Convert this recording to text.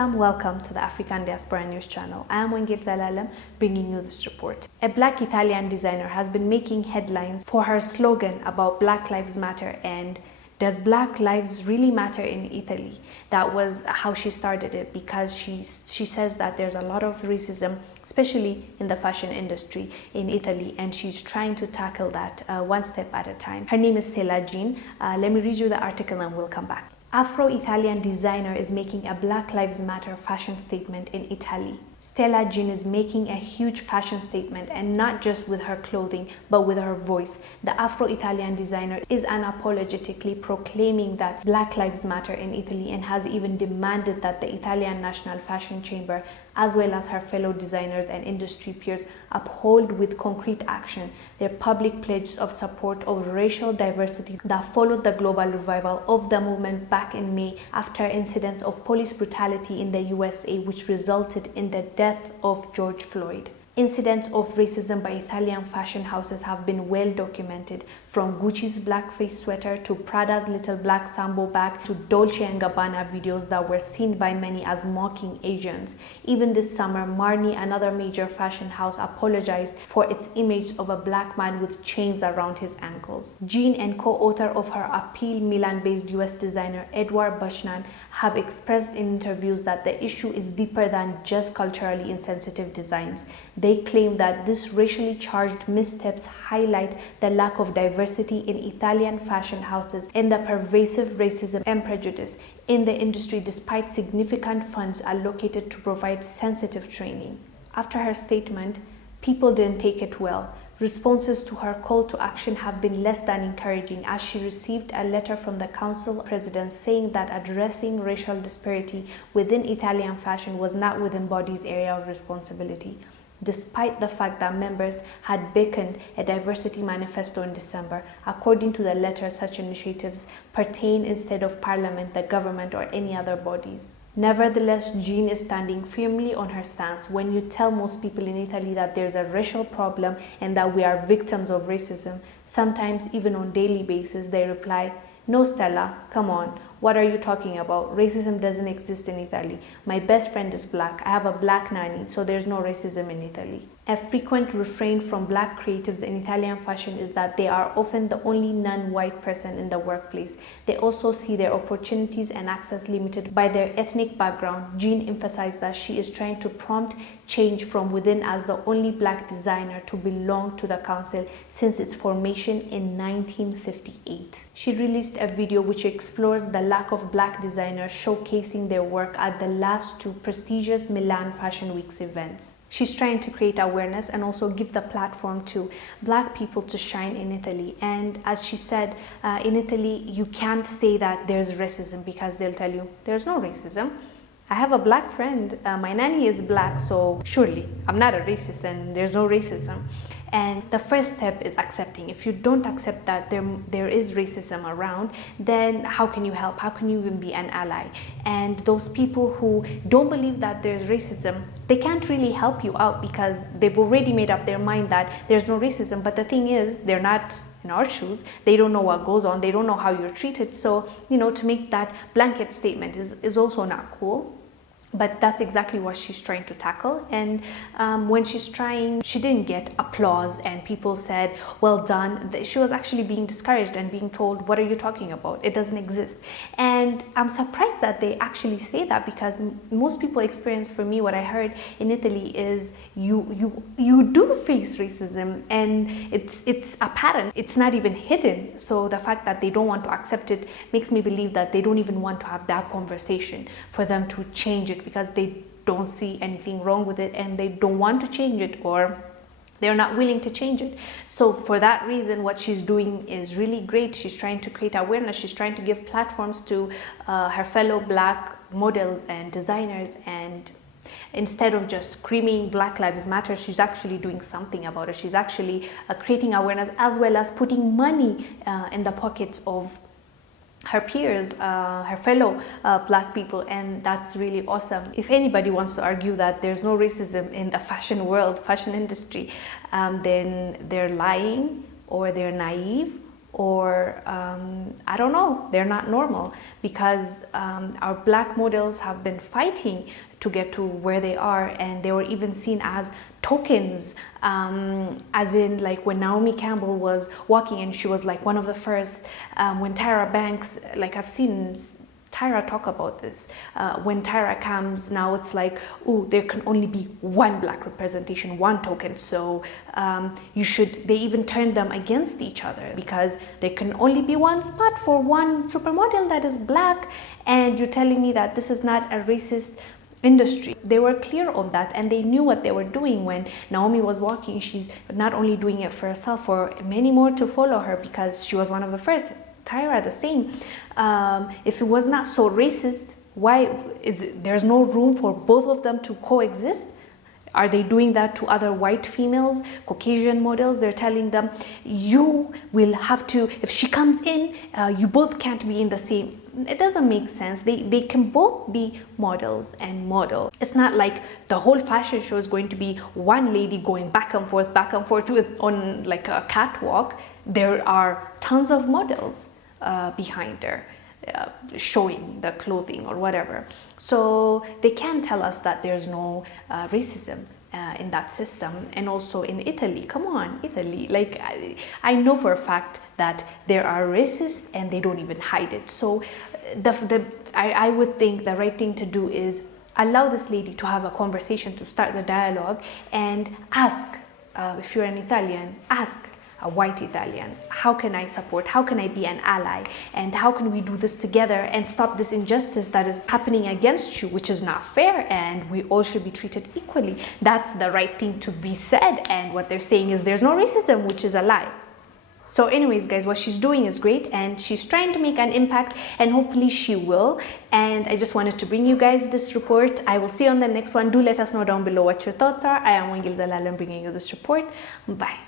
Welcome to the African Diaspora News Channel. I am Wongel Zelalem bringing you this report. A Black Italian designer has been making headlines for her slogan about Black Lives Matter and does Black lives really matter in Italy? That was how she started it, because she says that there's a lot of racism, especially in the fashion industry in Italy, and she's trying to tackle that one step at a time. Her name is Stella. Let me read you the article and we'll come back. Afro-Italian designer is making a Black Lives Matter fashion statement in Italy. Stella is making a huge fashion statement, and not just with her clothing, but with her voice. The Afro-Italian designer is unapologetically proclaiming that Black Lives Matter in Italy, and has even demanded that the Italian National Fashion Chamber, as well as her fellow designers and industry peers, uphold with concrete action their public pledges of support of racial diversity that followed the global revival of the movement back in May after incidents of police brutality in the USA, which resulted in the death of George Floyd. Incidents of racism by Italian fashion houses have been well documented, from Gucci's blackface sweater to Prada's little black Sambo bag to Dolce & Gabbana videos that were seen by many as mocking Asians. Even this summer, Marni, another major fashion house, apologized for its image of a black man with chains around his ankles. Jean and co-author of her Appeal Milan-based US designer Edward Bushnan have expressed in interviews that the issue is deeper than just culturally insensitive designs. They claim that these racially charged missteps highlight the lack of diversity in Italian fashion houses and the pervasive racism and prejudice in the industry, despite significant funds allocated to provide sensitive training. After her statement, people didn't take it well. Responses to her call to action have been less than encouraging, as she received a letter from the council president saying that addressing racial disparity within Italian fashion was not within body's area of responsibility, despite the fact that members had beckoned a diversity manifesto in December. According to the letter, such initiatives pertain instead of parliament, the government, or any other bodies. Nevertheless, Jean is standing firmly on her stance. When you tell most people in Italy that there's a racial problem and that we are victims of racism, sometimes even on a daily basis, they reply, "No, Stella, come on. What are you talking about? Racism doesn't exist in Italy. My best friend is black. I have a black nanny, so there's no racism in Italy." A frequent refrain from black creatives in Italian fashion is that they are often the only non-white person in the workplace. They also see their opportunities and access limited by their ethnic background. Jean emphasized that she is trying to prompt change from within as the only black designer to belong to the council since its formation in 1958. She released a video which explores the lack of black designers showcasing their work at the last two prestigious Milan Fashion Weeks events. She's trying to create awareness and also give the platform to black people to shine in Italy. And as she said, in Italy, you can't say that there's racism, because they'll tell you there's no racism. I have a black friend, my nanny is black, so surely I'm not a racist and there's no racism. And the first step is accepting. If you don't accept that there is racism around, then how can you help? How can you even be an ally? And those people who don't believe that there's racism, they can't really help you out, because they've already made up their mind that there's no racism. But the thing is, they're not in our shoes. They don't know what goes on. They don't know how you're treated. So, to make that blanket statement is also not cool. But that's exactly what she's trying to tackle. And when she's trying, she didn't get applause and people said, "Well done." She was actually being discouraged and being told, "What are you talking about? It doesn't exist." And I'm surprised that they actually say that, because most people experience, for me, what I heard in Italy is you do face racism, and it's apparent. It's not even hidden. So the fact that they don't want to accept it makes me believe that they don't even want to have that conversation for them to change it, because they don't see anything wrong with it and they don't want to change it, or they're not willing to change it. So for that reason, what she's doing is really great. She's trying to create awareness. She's trying to give platforms to her fellow black models and designers, and instead of just screaming Black Lives Matter, she's actually doing something about it. She's actually creating awareness, as well as putting money in the pockets of her peers, her fellow black people, and that's really awesome. If anybody wants to argue that there's no racism in the fashion world, fashion industry, then they're lying, or they're naive, or I don't know, they're not normal, because our black models have been fighting to get to where they are, and they were even seen as tokens, as in like when Naomi Campbell was walking and she was like one of the first, when Tyra Banks, like I've seen Tyra talk about this, when Tyra comes now, it's like, oh, there can only be one black representation, one token, so they even turn them against each other because there can only be one spot for one supermodel that is black, and you're telling me that this is not a racist industry. They were clear on that, and they knew what they were doing. When Naomi was walking, she's not only doing it for herself, for many more to follow her, because she was one of the first. Tyra the same. If it was not so racist, why there's no room for both of them to coexist? Are they doing that to other white females, Caucasian models? They're telling them, you will have to, if she comes in, you both can't be in the same. It doesn't make sense. They can both be models and model. It's not like the whole fashion show is going to be one lady going back and forth on like a catwalk. There are tons of models behind her, showing the clothing or whatever. So they can tell us that there's no racism in that system. And also in Italy, come on, Italy, like I know for a fact that there are racists and they don't even hide it. So I would think the right thing to do is allow this lady to have a conversation, to start the dialogue, and ask, if you're an Italian, ask a white Italian, how can I support, how can I be an ally, and how can we do this together and stop this injustice that is happening against you, which is not fair, and we all should be treated equally. That's the right thing to be said, and what they're saying is there's no racism, which is a lie. So anyways, guys, what she's doing is great, and she's trying to make an impact, and hopefully she will. And I just wanted to bring you guys this report. I will see you on the next one. Do let us know down below what your thoughts are. I am Wongel Zelalem bringing you this report. Bye.